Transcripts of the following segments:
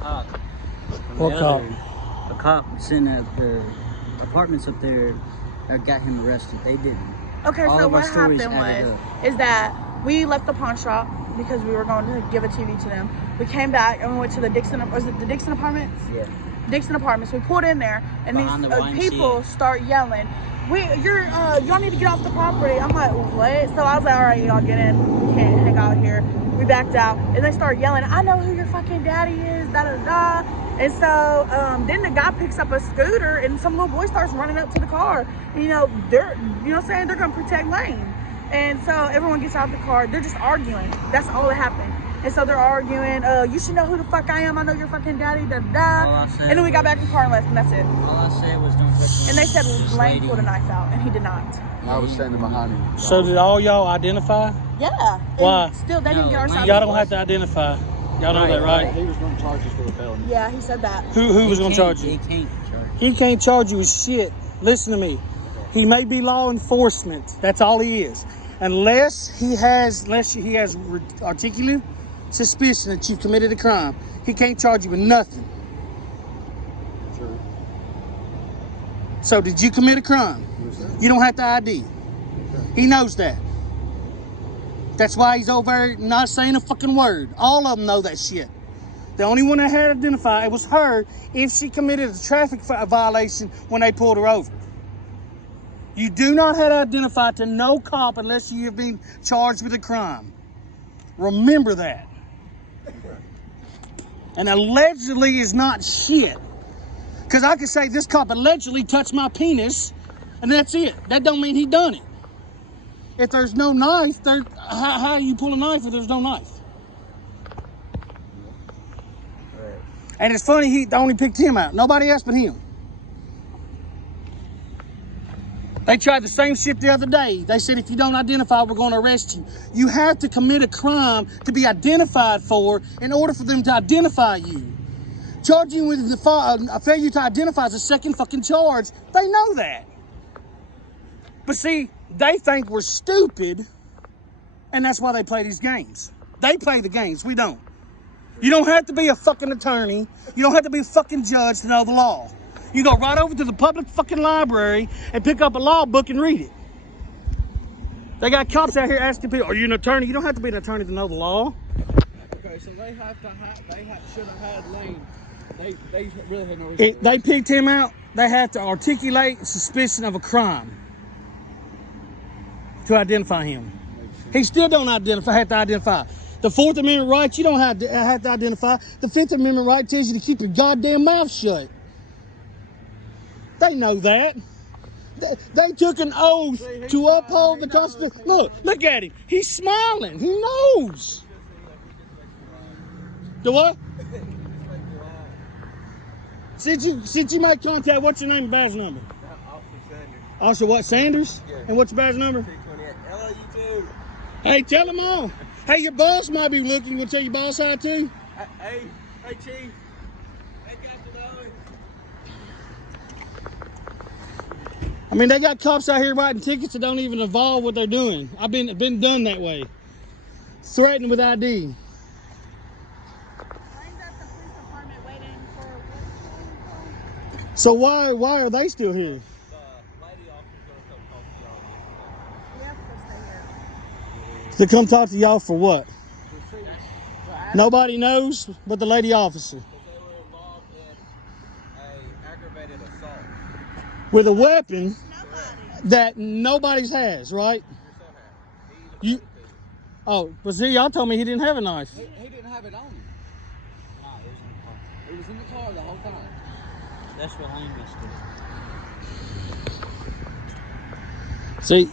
cop. What cop? A cop sitting at their apartments up there that got him arrested. They didn't. Okay, so what happened is that we left the pawn shop because we were going to give a TV to them. We came back and we went to the Dickson, was it the Dickson Apartments? Yeah. Dickson Apartments. We pulled in there and these people start yelling, y'all need to get off the property. I'm like, what? So I was like, all right, y'all get in. We can't hang out here. We backed out and they start yelling, I know who your fucking daddy is, da da da. And so then the guy picks up a scooter and some little boy starts running up to the car. And, they're, what I'm saying, they're gonna protect lane. And so everyone gets out of the car. They're just arguing. That's all that happened. And so they're arguing, you should know who the fuck I am. I know your fucking daddy, da da. And then we got back in the car and left, and that's it. All I said was don't touch me. And they said Lane pulled a knife out, and he did not. I was standing behind him. So did all y'all identify? Yeah. Why? Still, they didn't get our side. Y'all don't have to identify. Y'all know that, right? He was going to charge us for the felony. Yeah, he said that. Who was going to charge you? He can't charge you with shit. Listen to me. He may be law enforcement. That's all he is. Unless he has articulate suspicion that you committed a crime, he can't charge you with nothing. Sure. So did you commit a crime? You don't have to ID. He knows that. That's why he's over there not saying a fucking word. All of them know that shit. The only one that had to identify it was her if she committed a traffic violation when they pulled her over. You do not have to identify to no cop unless you have been charged with a crime. Remember that. And allegedly is not shit. Because I could say this cop allegedly touched my penis and that's it. That don't mean he done it. If there's no knife, how do you pull a knife if there's no knife? Right. And it's funny, he only picked him out. Nobody else but him. They tried the same shit the other day. They said, if you don't identify, we're going to arrest you. You have to commit a crime to be identified for in order for them to identify you. Charging with a failure to identify is a second fucking charge. They know that. But see, they think we're stupid, and that's why they play these games. They play the games, we don't. You don't have to be a fucking attorney. You don't have to be a fucking judge to know the law. You go right over to the public fucking library and pick up a law book and read it. They got cops out here asking people, are you an attorney? You don't have to be an attorney to know the law. Okay, so they should have had Lane. They really had no reason. If they picked him out, they had to articulate suspicion of a crime to identify him. He still don't have to identify. The Fourth Amendment right, you don't have to identify. The Fifth Amendment right tells you to keep your goddamn mouth shut. They know that. They took an oath to uphold the Constitution. Look at him. He's smiling. He knows. The what? Since you make contact, what's your name and badge number? Officer Sanders. Officer what, Sanders? Yeah. And what's your badge number? 228. LU2. Hey, tell them all. Hey, your boss might be looking. We'll tell your boss hi too. Hey, Chief. Hey, Captain Owen. I mean, they got cops out here writing tickets that don't even involve what they're doing. I've been done that way. Threatened with ID. So why are they still here? To come talk to y'all for what? Nobody knows but the lady officer. They were involved in an aggravated assault. With a weapon that nobody's has, right? But see, y'all told me he didn't have a knife. He didn't have it on him. It was in the car the whole time. That's what I understood. See,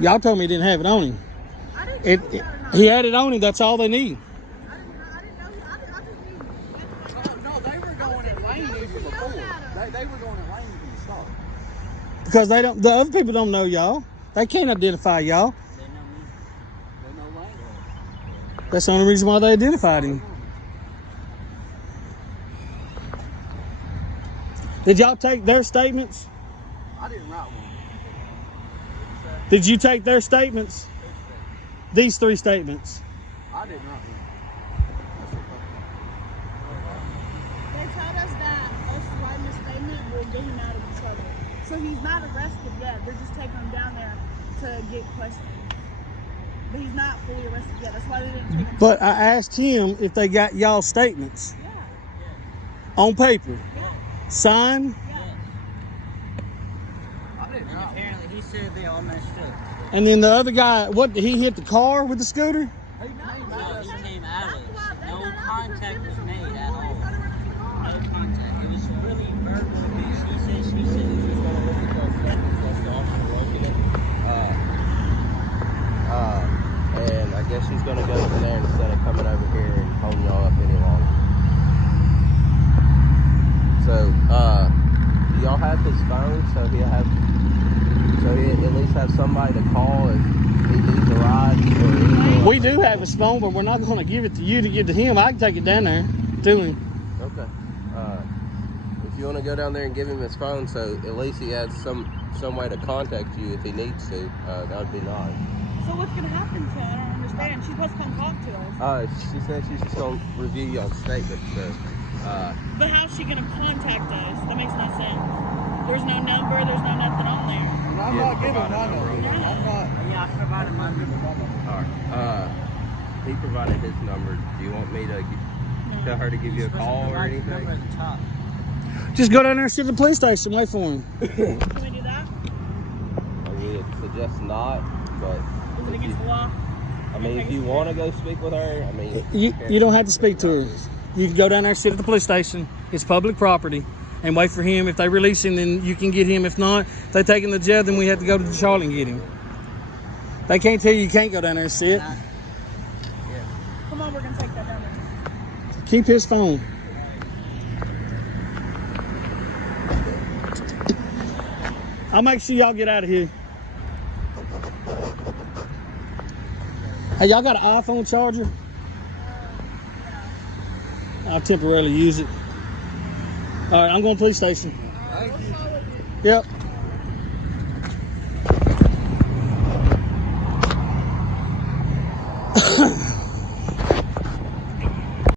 y'all told me he didn't have it on him. He had it on him. That's all they need. No, they were going at Lane even before. They were going at Lane from the start. Because they don't. The other people don't know y'all. They can't identify y'all. They know me. They know Lane. That's the only reason why they identified him. Did y'all take their statements? I didn't write one. Did you take their statements? These 3 statements. I didn't write one. So he's not arrested yet. They're just taking him down there to get questioned. But he's not fully arrested yet. That's why they didn't take him. But I asked him if they got y'all statements. Yeah. On paper. Yeah. Signed. Yeah. Apparently, he said they all messed up. And then the other guy, what, did he hit the car with the scooter? No, he came out of it. No contact was made at all. No contact. It was really verbal abuse. He said, she said. He's gonna look at those statements that's the officer looking at. And I guess she's gonna go from there instead of coming over here and holding y'all up any longer. So, do y'all have his phone so he'll at least have somebody to call if he needs a ride or anything? We do have his phone, but we're not going to give it to you to give to him. I can take it down there to him. Okay. If you want to go down there and give him his phone so at least he has some way to contact you if he needs to, that would be nice. So what's gonna happen to her? I don't understand. She's supposed to come talk to us. She said she's just going to review y'all's statement, so... But how's she gonna contact us? That makes no sense. There's no number, there's no nothing on there. And I'm not giving my number. I'm not. Yeah, I provided my number. Alright, he provided his number. Do you want me to tell her to give you a call or anything? Number at the top. Just go down there and sit at the police station. Wait for him. Can we do that? I would suggest not, but... Is it against the law? I mean, if you want to go speak with her, I mean... You don't have to speak to her. You can go down there and sit at the police station. It's public property. And wait for him. If they release him, then you can get him. If not, if they take him to jail, then we have to go to Charlotte and get him. They can't tell you can't go down there and sit. Come on, we're gonna take that down there. Keep his phone. I'll make sure y'all get out of here. Hey, y'all got an iPhone charger? I'll temporarily use it. All right, I'm going to police station. We'll follow you. Yep.